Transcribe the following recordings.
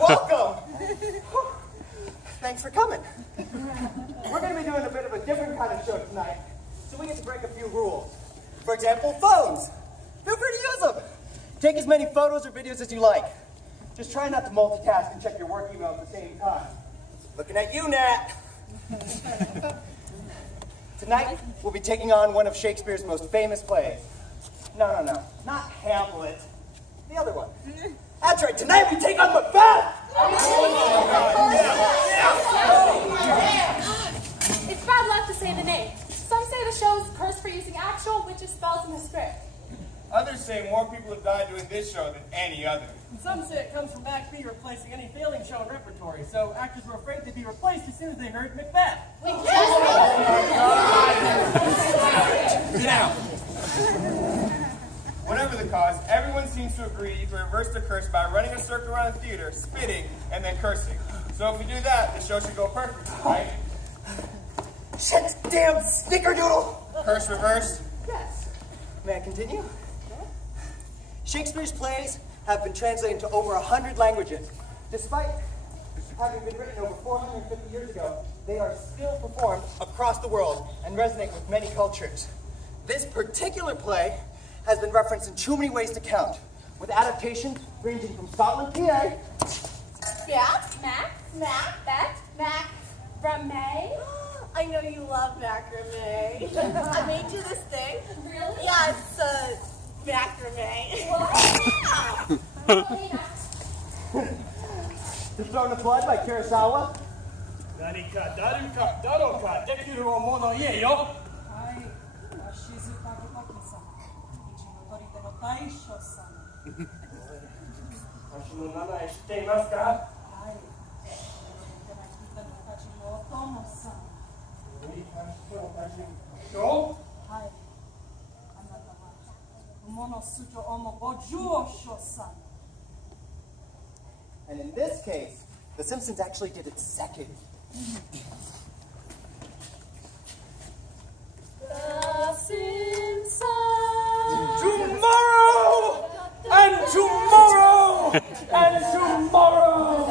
Welcome! Thanks for coming. We're going to be doing a bit of a different kind of show tonight, so we get to break a few rules. For example, phones. Feel free to use them. Take as many photos or videos as you like. Just try not to multitask and check your work email at the same time. Looking at you, Nat. Tonight, we'll be taking on one of Shakespeare's most famous plays. No, not Hamlet. The other one. That's right, tonight we take on Macbeth! It's bad luck to say the name. Some say the show is cursed for using actual witches' spells in the script. Others say more people have died doing this show than any other. And some say it comes from Macbeth replacing any failing show in repertory, so actors were afraid they'd be replaced as soon as they heard Macbeth. Sit down. Whatever the cause, everyone seems to agree you can reverse the curse by running a circle around the theater, spitting, and then cursing. So if we do that, the show should go perfect, right? Shit, damn snickerdoodle! Curse reversed? Yes. May I continue? Shakespeare's plays have been translated to over 100 languages. Despite having been written over 450 years ago, they are still performed across the world and resonate with many cultures. This particular play has been referenced in too many ways to count, with adaptations ranging from Scotland, PA. Yeah, Macbeth, macrame. I know you love macrame. I made you this thing. Really? Yeah, it's macrame. The Throne of Blood by Kurosawa. Narika, daruka, daroka, dekiru mono ye yo. And in this case, The Simpsons actually did it second. The Simpsons. Tomorrow! And tomorrow! And tomorrow!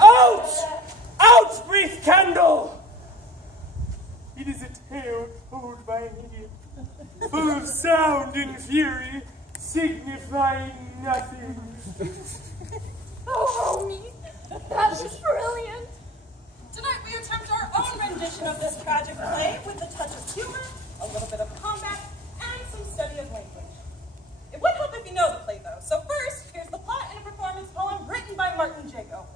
Out! Out, brief candle! It is a tale told by an idiot, full of sound and fury, signifying nothing. Oh, me. That was brilliant. Tonight we attempt our own rendition of this tragic play with a touch of humor, a little bit of combat, and some study of language. It would help if you know the play, though. So first, here's the plot and a performance poem written by Martin Jago.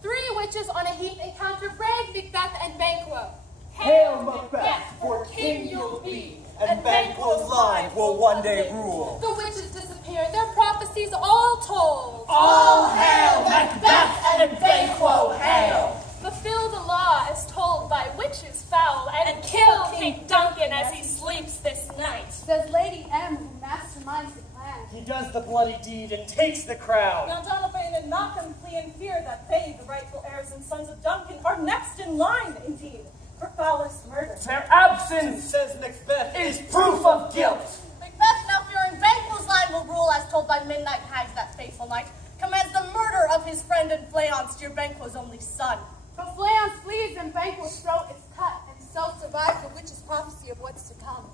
3 witches on a heath encounter Bragg, Macbeth, and Banquo. Hail Macbeth, for king you'll be, and Banquo's line will one day rule. The witches disappear, their prophecies all told. All hail Macbeth and Banquo hail! Fulfill the law as told by witches foul, and kill King Duncan as he sleeps this night. Does Lady M, who masterminds the plan. He does the bloody deed and takes the crown. Now Donalbain and Malcolm flee in fear that they, the rightful heirs and sons of Duncan, are next in line, indeed, for foulest murder. Their absence, says Macbeth, is proof of guilt. Macbeth, now fearing Banquo's line will rule as told by midnight hags that fateful night, commands the murder of his friend and Fleance, dear Banquo's only son. But Fleance flees and Banquo's throat is cut, and so survives the witch's prophecy of what's to come.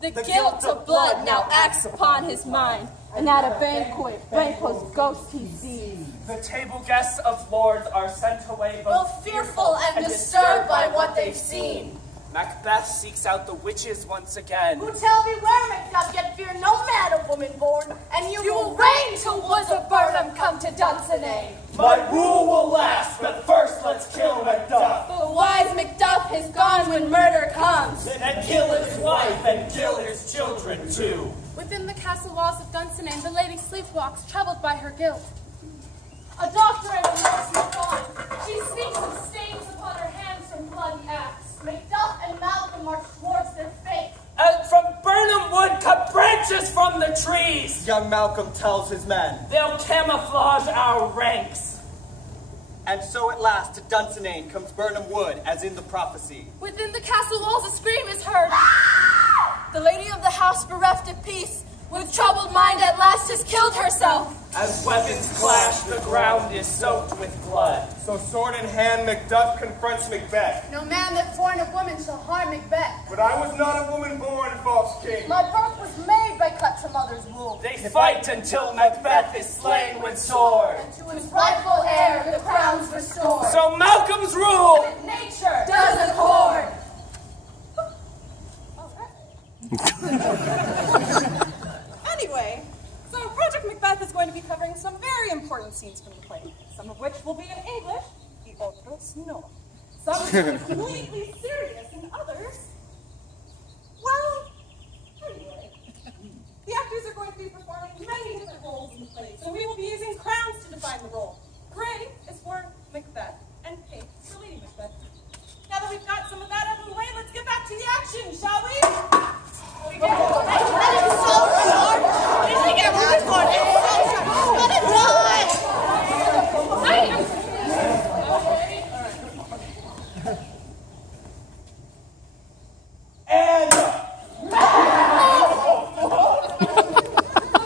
The guilt of blood now acts upon his mind, and at a banquet, Banquo's ghost he sees. The table guests of lords are sent away Both fearful and disturbed by what they've seen. Macbeth seeks out the witches once again. Who tell thee where, Macduff, yet fear no man of woman born, and you will reign till woods of Burnham come to Dunsinane. My rule will last, but first let's kill Macduff. The wise Macduff is gone when murder comes. And kill his wife and kill his children too. With Within the castle walls of Dunsinane, the lady sleepwalks, troubled by her guilt. A doctor and a nurse look on. She speaks of stains upon her hands from bloody acts. Macduff and Malcolm march towards their fate. And from Burnham Wood cut branches from the trees. Young Malcolm tells his men. They'll camouflage our ranks. And so at last to Dunsinane comes Burnham Wood, as in the prophecy. Within the castle walls a scream is heard. The lady of the house, bereft of peace, with troubled mind at last has killed herself. As weapons clash, the ground is soaked with blood. So sword in hand, Macduff confronts Macbeth. No man that born of woman shall harm Macbeth. But I was not a woman born, false king. My birth was made by cut to mother's womb. They fight until Macbeth is slain with sword. And to his rightful heir the crown's restored. So Malcolm's rule With nature does accord. Anyway, so Project Macbeth is going to be covering some very important scenes from the play, some of which will be in English, the otros no. Some which are completely serious, and others, well, anyway. The actors are going to be performing many different roles in the play, so we will be using crowns to define the role. Gray is for Macbeth, and pink for Lady Macbeth. Now that we've got some of that out of the way, let's get back to the action, shall we?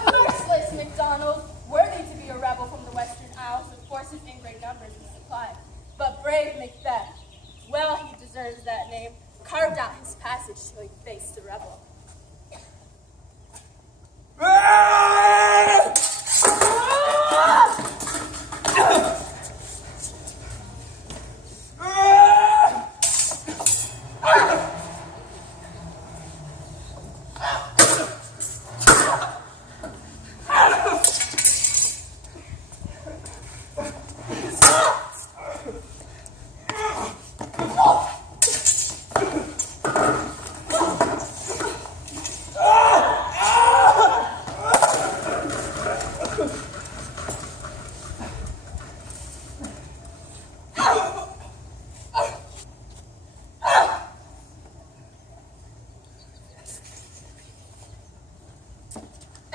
Merciless MacDonald, worthy to be a rebel from the Western Isles with forces in great numbers and supply. But brave Macbeth, well he deserves that name, carved out his passage till he faced the rebel.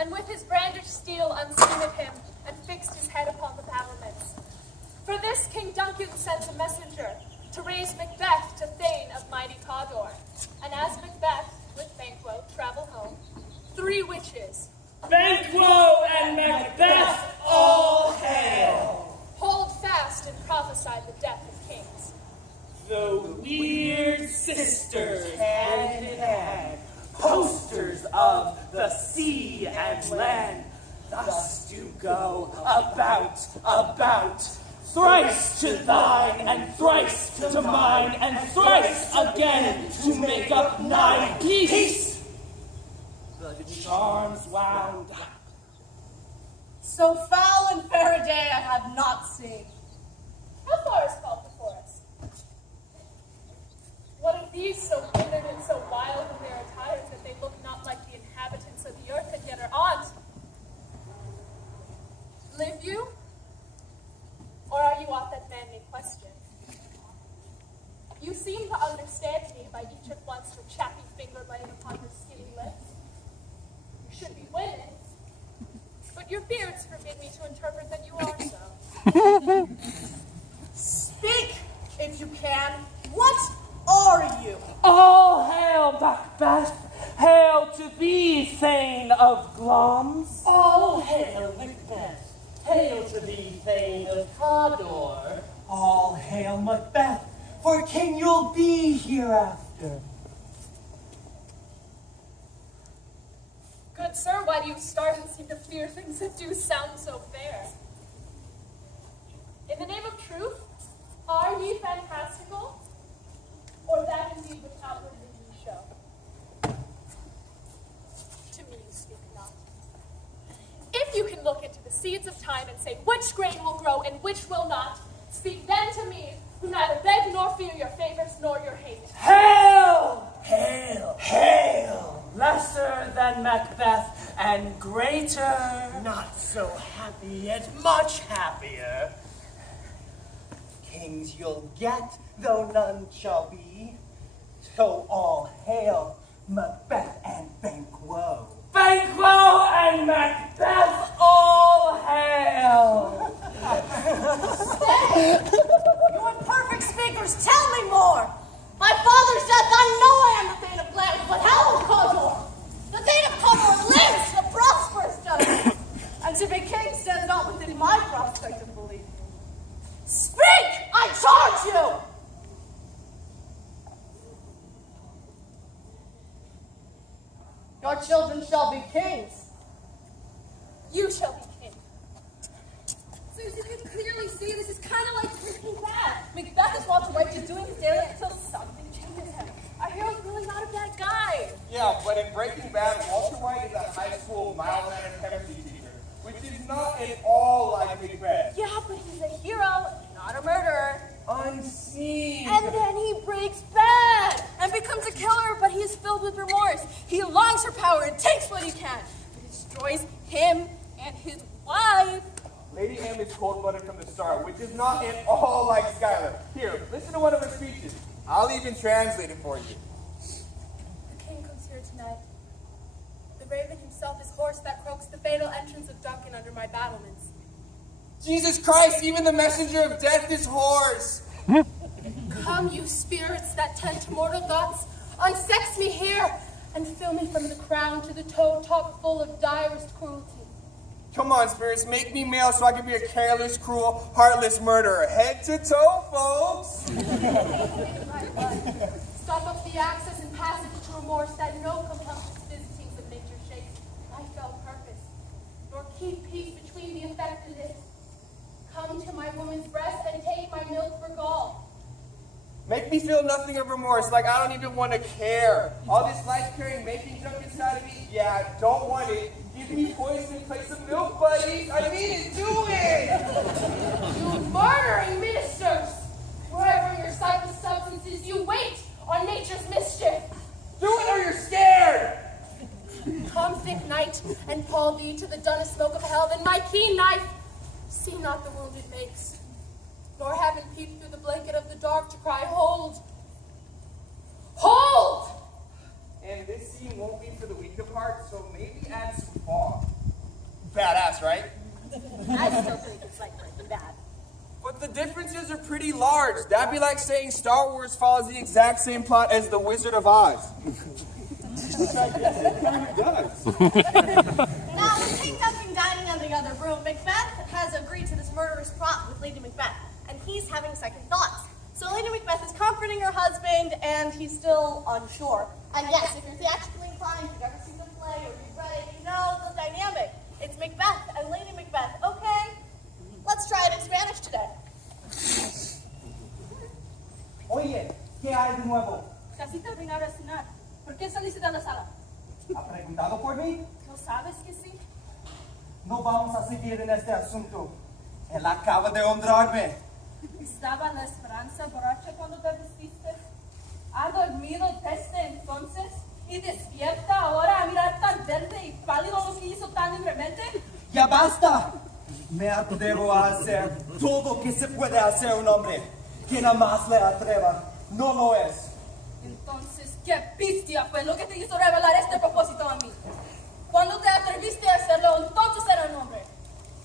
And with his brandished steel unseated him, and fixed his head upon the battlements. For this King Duncan sent a messenger, to raise Macbeth to Thane of mighty Cawdor. And as Macbeth, with Banquo, travel home, 3 witches, Banquo and Macbeth, all hail! hold fast and prophesied the death of kings. The weird sisters, hand in hand, posters of the sea and land, thus do go about, thrice to thine, and thrice to mine, and thrice again to make up 9 peace. The charms wound up. So foul and fair a day I have not seen. How far is called before us? What of these so withered and so wild in their attires that they look not like the inhabitants of the earth and yet are aught? Live you? Or are you aught that man may question? You seem to understand me by each at once her chappy finger laying upon her skinny lips. You should be women, but your beards forbid me to interpret that you are so. Speak, if you can. What are you? All hail, Macbeth! Hail to thee, Thane of Gloms! All hail, Macbeth! Hail to thee, Thane of Cawdor! All hail, Macbeth, for king you'll be hereafter. Good sir, why do you start and seem to fear things that do sound so fair? In the name of truth, are ye fantastical, or that indeed which outwardly ye show? To me you speak not. If you can look into the seeds of time and say which grain will grow and which will not, speak then to me, who neither beg nor fear your favors nor your hate. Hail! Hail! Hail! lesser than Macbeth and greater. Not so happy, yet much happier. Kings you'll get, though none shall be. So all hail Macbeth and Banquo. Banquo and Macbeth, all hail! You imperfect speakers, tell me more! My father said I know I am the Thane of Glamis, but how is Condor? The Thane of Condor lives, a prosperous gentleman, and to be king stands not within my prospect of belief. Speak, I charge you! Your children shall be kings. You shall be king. Susan, you can clearly see this is kind of like Breaking Bad. Macbeth is Walter White just doing his daily until something changes him. Our hero's really not a bad guy. Yeah, but in Breaking Bad, Walter White is a high school mild-mannered chemistry teacher, which is not at all like Macbeth. Yeah, but he's a hero, not a murderer. Unseen. And then he breaks bad and becomes a killer, but he is filled with remorse. He longs for power and takes what he can, but it destroys him and his wife. Lady M is cold-blooded from the start, which is not at all like Skylar. Here, listen to one of her speeches. I'll even translate it for you. The king comes here tonight. The raven himself is horse that croaks the fatal entrance of Duncan under my battlements. Jesus Christ, even the messenger of death is hoarse. Come, you spirits that tend to mortal thoughts, unsex me here, and fill me from the crown to the toe top full of direst cruelty. Come on, spirits, make me male so I can be a careless, cruel, heartless murderer. Head to toe, folks. Stop up the access and passage to remorse that no compunctious visitings of nature shakes my fell purpose, nor keep peace between the affected it. Come to my woman's breast and take my milk for gall. Make me feel nothing of remorse, like I don't even want to care. All this life-carrying making junk inside of me, yeah, I don't want it. Give me poison in place of milk, buddies. I mean it, do it! You murdering ministers! Wherever your sightless substances, you wait on nature's mischief. Do it or you're scared! Come, thick night, and pall thee to the dunnest smoke of hell, then my keen knife see not the wound it makes, nor heaven peep through the blanket of the dark to cry, hold! Hold! And this scene won't be for the weak of heart, so maybe add some fog. Badass, right? I still think it's like Breaking Bad. But the differences are pretty large. That'd be like saying Star Wars follows the exact same plot as The Wizard of Oz. Which I guess it kind of does. Now, with King Duncan dining in the other room, Macbeth has agreed to this murderous plot with Lady Macbeth, and he's having second thoughts. So Lady Macbeth is comforting her husband, and he's still unsure. And yes, if you're theatrically inclined, you've ever seen the play or you've read it, you know the dynamic. It's Macbeth and Lady Macbeth. Okay, let's try it in Spanish today. Oye, ¿qué hay de nuevo? Casi terminar de cenar. ¿Por qué saliste de la sala? ¿Ha preguntado por mí? ¿No sabes que sí? No vamos a seguir en este asunto. Él acaba de honrarme. ¿Estaba la esperanza borracha cuando te vestiste? ¿Ha dormido desde entonces? ¿Y despierta ahora a mirar tan verde y pálido lo que hizo tan libremente? ¡Ya basta! Me atrevo a hacer todo lo que se puede hacer un hombre. Quien más le atreva, no lo es. Entonces, ¿qué bestia fue lo que te hizo revelar este propósito a mí? Cuando te atreviste a hacerlo, entonces era un hombre.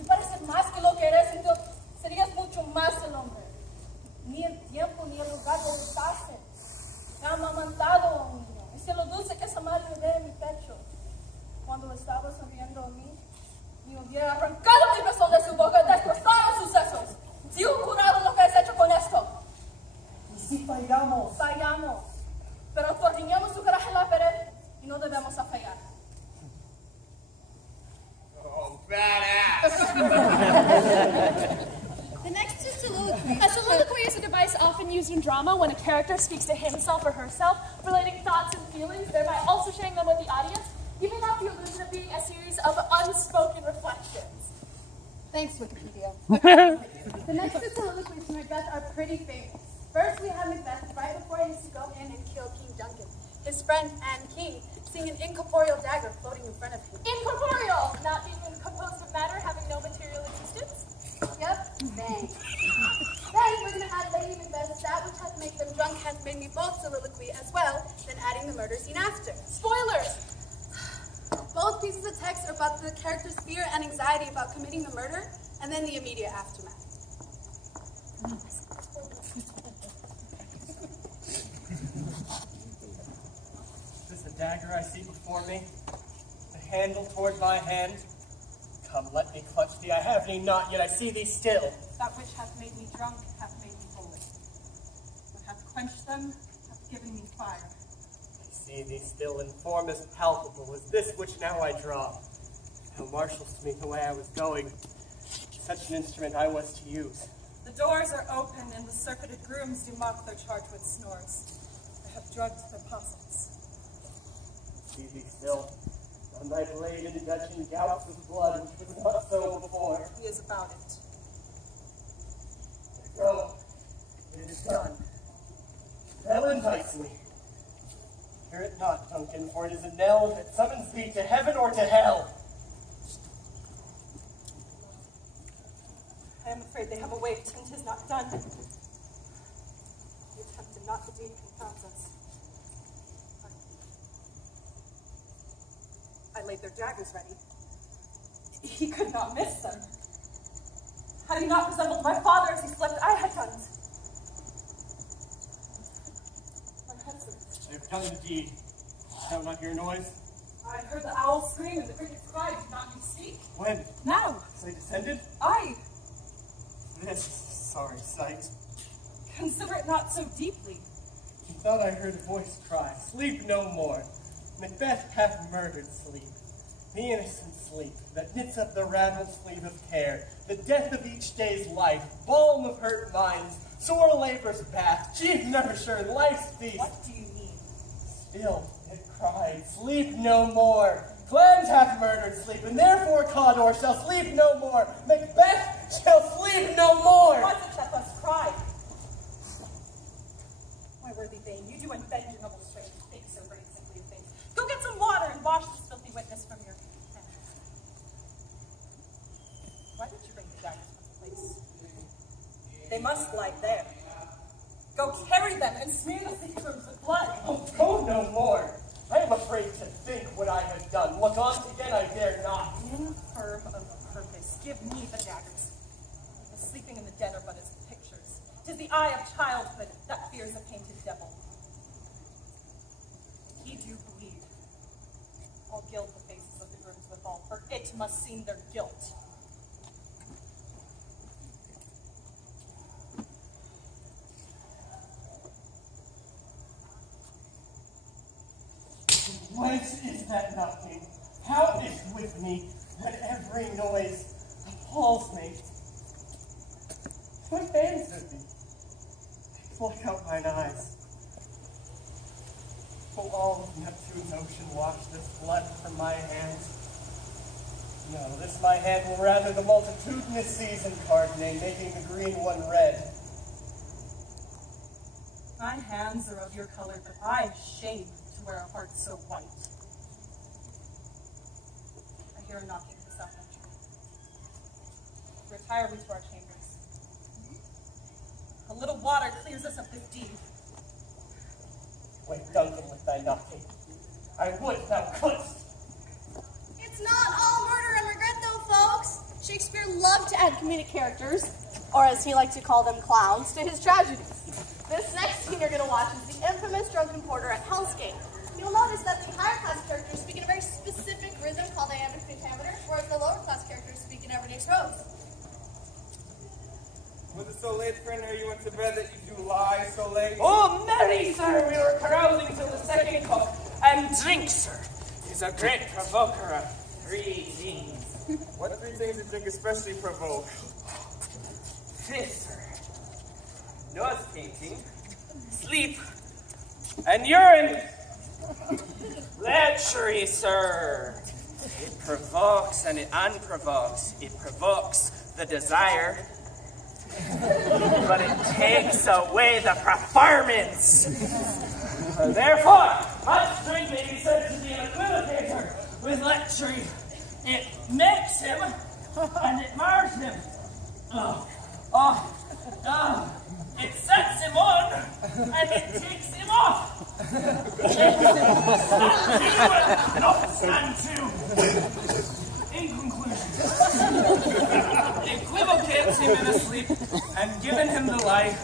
Y pareces más que lo que eres, entonces serías mucho más el hombre. Ni el tiempo ni el lugar de estarse. He amamantado a un niño. Y sé lo dulce que esa madre ve en mi pecho. Cuando estaba sonriendo a mí, me hubiera arrancado mi razón de su boca y destrozado sus sesos. Si un jurado lo que has hecho con esto. ¿Y si fallamos? Fallamos. Pero atornillamos su garaje en la pared y no debemos a fallar. Oh, badass! The next is soliloquy. A soliloquy is a device often used in drama when a character speaks to himself or herself, relating thoughts and feelings, thereby also sharing them with the audience, giving off the illusion of being a series of unspoken reflections. Thanks, Wikipedia. The next two soliloquies from Macbeth are pretty famous. First, we have Macbeth right before he used to go in and kill King Duncan, his friend and king, seeing an incorporeal dagger floating in front of him. Incorporeal! Not being composed of matter, having no material existence? Yep, thanks. Then we're going to add Lady Macbeth's that which hath made them drunk hath made me both soliloquy as well, then adding the murder scene after. Spoilers! Both pieces of text are about the character's fear and anxiety about committing the murder, and then the immediate aftermath. Is this a dagger I see before me? The handle toward my hand? Come, let me clutch thee. I have thee not, yet I see thee still. That which hath made me drunk hath made me holy. What hath quenched them hath given me fire. I see thee still in form as palpable as this which now I draw. Thou marshallst me the way I was going. Such an instrument I was to use. The doors are open, and the surfeited grooms do mock their charge with snores. They have drugged their possums. See thee still. On thy blade and gushing gouts of blood, which was not so before. He is about it. Go. It is done. Thou entice me. Hear it not, Duncan, for it is a knell that summons thee to heaven or to hell. I am afraid they have awaked, and 'tis not done. The attempt and not the deed confounds us. I laid their daggers ready. He could not miss them. Had he not resembled my father as he slept, I had done it. My husband. They have done the deed. Did thou not hear a noise? I heard the owl scream and the crickets cry. Did not you speak? When? Now. As they descended? I. This is a sorry sight. Consider it not so deeply. Methought I heard a voice cry, "Sleep no more. Macbeth hath murdered sleep. The innocent sleep that knits up the raveled sleeve of care, the death of each day's life, balm of hurt minds, sore labor's bath, chief nourisher, life's feast." What do you mean? Still it cried, "Sleep no more. Clarence hath murdered sleep, and therefore Cawdor shall sleep no more. Macbeth shall sleep no more." Was it that thus cried? My worthy Thane, you do unbend your noble strength to think so very simply of things. Go get some water and wash this filthy witness from your hands. Why did you bring the daggers from the place? They must lie there. Go carry them and smear the thick rooms with blood. Oh, go no more. I am afraid to think what I have done. Look on again, I dare not. Infirm of purpose, give me the daggers. The sleeping and the dead are but as pictures. 'Tis the eye of childhood that fears a painted devil. He do bleed. I'll gild the faces of the grooms withal, for it must seem their guilt. Whence is that knocking? How is with me when every noise appalls me? What ails thee? Pluck out mine eyes. Will all of Neptune's ocean wash this blood from my hands? No, this my hand will rather the multitudinous seas incarnate, making the green one red. My hands are of your color, but I shame to wear a heart so white. I hear a knocking this afternoon. Retire we to our chambers. A little water clears us of this deed. Wait, Duncan, with thy knocking. I would thou couldst. It's not all murder and regret, though, folks. Shakespeare loved to add comedic characters, or as he liked to call them, clowns, to his tragedies. This next scene you're going to watch is the infamous drunken porter at Hell's Gate. You'll notice that the higher class characters speak in a very specific rhythm called iambic pentameter, whereas the lower class characters speak in everyday prose. Was it so late, friend, or you went to bed that you do lie so late? Oh, merry sir, we were carousing till the second cup, and drink, sir, is a great provoker of 3 things. What 3 things did drink especially provoke? This, sir, nose painting, sleep, and urine. Lechery, sir. It provokes and it unprovokes. It provokes the desire, but it takes away the performance. Therefore, much drink may be said to be an with lechery. It makes him, and it mars him. It sets him on, and it takes him off. Stand to. In conclusion, equivocates him in a sleep, and given him the lie,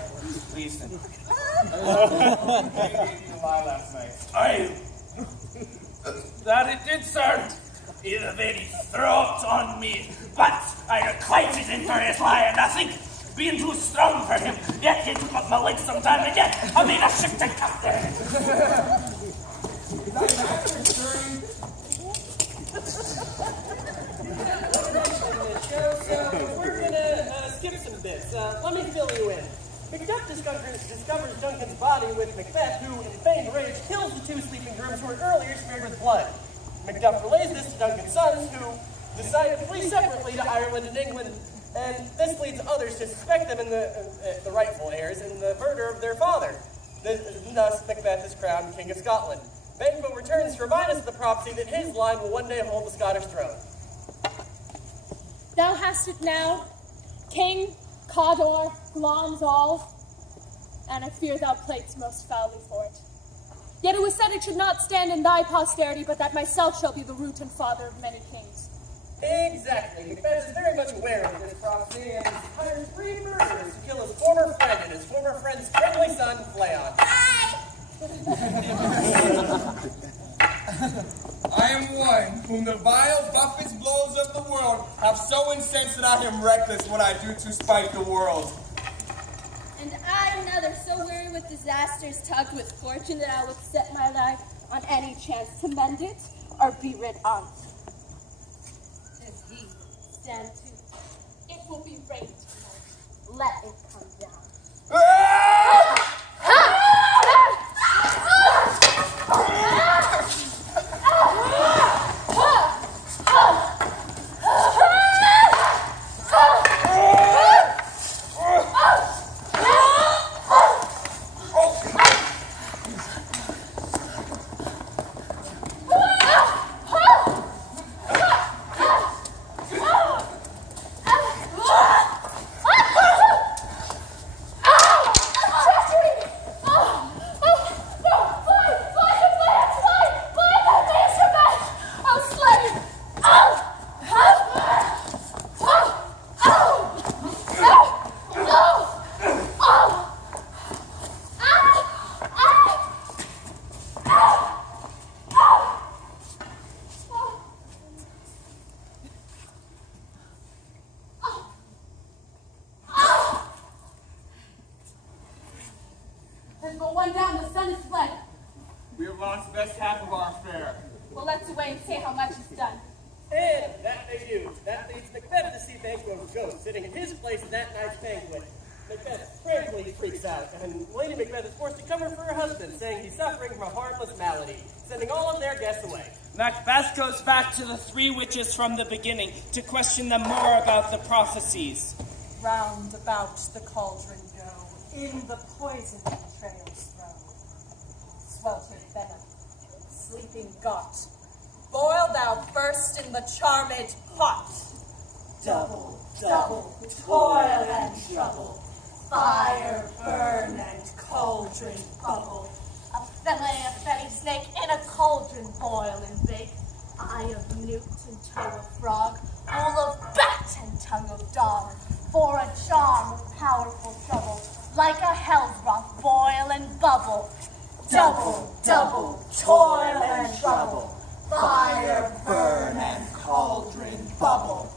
leaves him. I gave you a lie last night. That it did, sir. He very throat on me, but I requited him for his lie, and I think, being too strong for him, yet he took up my leg sometime again. I made a shift and cut there. So we're gonna skip some bits. Let me fill you in. Macbeth discovers Duncan's body with Macbeth, who, in feigned rage, kills the two sleeping grooms who were earlier smeared with blood. Macbeth relays this to Duncan's sons, who decide to flee separately to Ireland and England, and this leads others to suspect them in the rightful heirs in the murder of their father. Thus, Macbeth is crowned King of Scotland. Banquo returns to remind us of the prophecy that his line will one day hold the Scottish throne. Thou hast it now, King, Cawdor, Glamis all, and I fear thou plaguest most foully for it. Yet it was said it should not stand in thy posterity, but that myself shall be the root and father of many kings. Exactly. Macbeth is very much aware of this prophecy and hires 3 murderers to kill his former friend and his former friend's friendly son, Fleon. I am one whom the vile buffest blows of the world have so incensed that I am reckless what I do to spite the world. And I another, so weary with disasters, tugged with fortune, that I would set my life on any chance to mend it or be rid on't. 'Tis he, stand to. It will be rain tonight. Let it come down. There's but one down, the sun is fled. We have lost the best half of our affair. Well, let's away and see how much is done. And that they do. That leads Macbeth to see Banquo's ghost sitting in his place at that night's banquet. Macbeth frantically freaks out, and Lady Macbeth is forced to cover for her husband, saying he's suffering from a harmless malady, sending all of their guests away. Macbeth goes back to the 3 witches from the beginning to question them more about the prophecies. Round about the cauldron go, in the poison betrayals throw. Sweltered venom, sleeping got, boil thou first in the charmed pot. Double, double, toil and trouble, fire burn and cauldron bubble. A fillet of fetty snake in a cauldron boil and bake. Eye of newt and toe of frog, full of bat and tongue of dog. For a charm of powerful trouble, like a hell's broth boil and bubble. Double, double, toil and trouble, fire burn and cauldron bubble.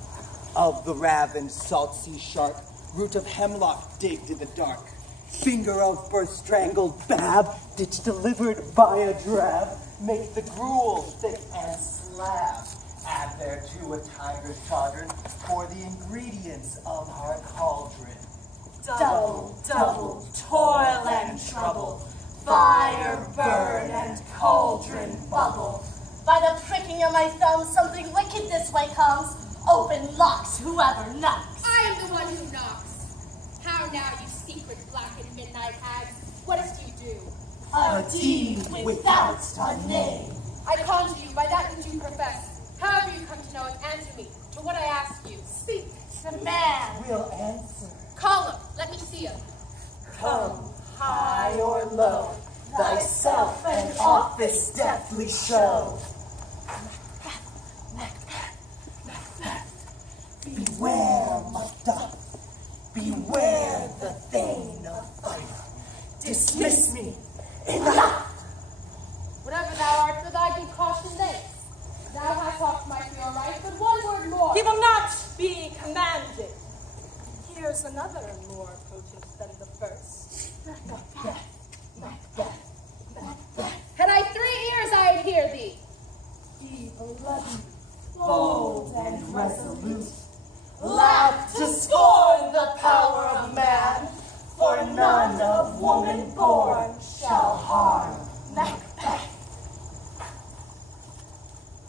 Of the raven, salt sea shark, root of hemlock digged in the dark. Finger of birth strangled bab, ditch delivered by a drab. Make the gruel thick and slab. Add thereto a tiger's chaldron for the ingredients of our cauldron. Double, double, toil and trouble, fire burn and cauldron bubble. By the pricking of my thumb, something wicked this way comes. Open locks, whoever knocks. I am the one who knocks. How now, you secret black and midnight hags? What if you do? A deed without a name. I conjure you by that which you profess. However you come to know it, answer me to what I ask you. Speak. The man. Will answer. Call him. Let me see him. Come, high or low, thyself and office deftly show. Beware, Macbeth. Beware the thane of fire. Dismiss me. Enough! Whatever thou art, for thy good caution thanks. Thou hast oft might be all right, but one word more. He will not be commanded. Here's another more potent than the first. Had I 3 ears, I'd hear thee. Evil-loving, bold and resolute, laugh to scorn the power of man, for none of woman born shall harm Macbeth.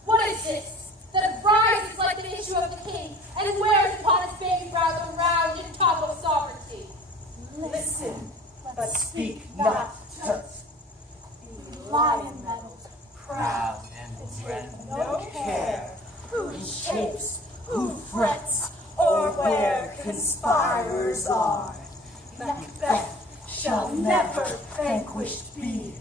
What is this that rises like the issue of the king and wears upon his baby brow the round and top of sovereignty? Listen, but speak not to be lion-mettled, proud and take no care who shapes, who frets, or where conspirers are. Macbeth shall never vanquished be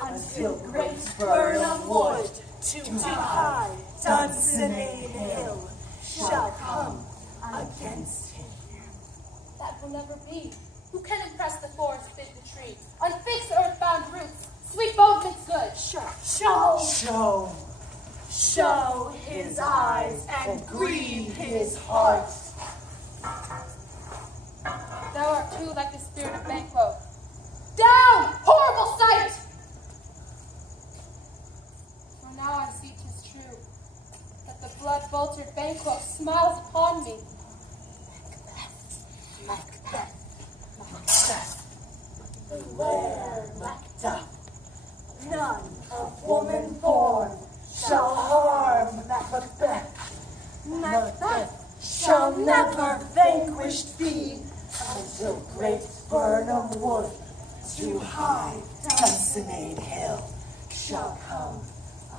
until great Burnham Wood to high Dunsinane Hill shall come against him. That will never be. Who can impress the forest, fit the tree, unfix earthbound roots, sweep bodements good? Show his eyes and grieve his heart. Thou art too like the spirit of Banquo. Down! Horrible sight! For now I see 'tis true, that the blood-boltered Banquo smiles upon me. Macbeth. Beware, Macduff. None of woman born shall harm Macbeth. Macbeth shall never vanquished be until great Burnham Wood to high Dunsinane Hill shall come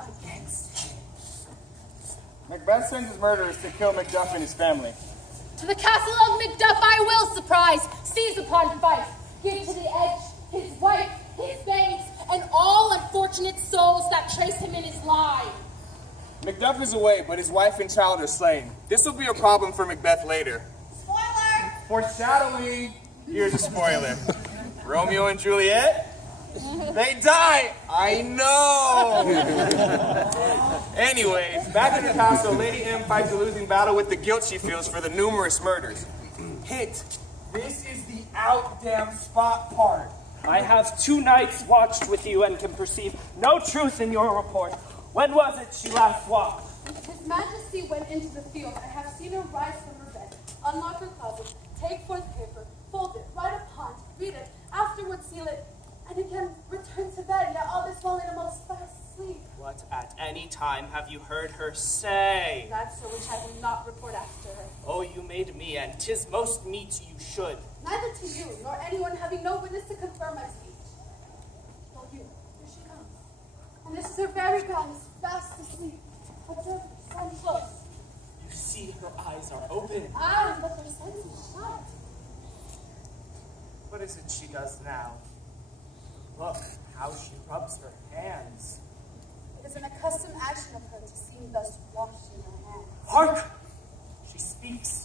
against him. Macbeth sends his murderers to kill Macduff and his family. To the castle of Macduff I will surprise, seize upon Fife, give to the edge his wife, his babes, and all unfortunate souls that trace him in his line. Macduff is away, but his wife and child are slain. This will be a problem for Macbeth later. Spoiler! Foreshadowing. Here's a spoiler. Romeo and Juliet? They die! I know! Anyways, back in the castle, Lady M fights a losing battle with the guilt she feels for the numerous murders. Hit. This is the out damn spot part. I have 2 nights watched with you and can perceive no truth in your report. When was it she last walked? His Majesty went into the field. I have seen her rise from her bed, unlock her closet, take forth paper, fold it, write upon it, read it, afterwards seal it, and again return to bed, yet all this while in a most fast sleep. What at any time have you heard her say? That's so which I will not report after her. Oh, you made me, and 'tis most meet you should. Neither to you, nor anyone having no witness to confirm my speech. Well, here she comes. And this is her very goddess, fast asleep. Observe her, stand close. You see her eyes are open. Ah, but her senses shut. What is it she does now? Look how she rubs her hands. It is an accustomed action of her to seem thus washed in her hands. Hark! She speaks.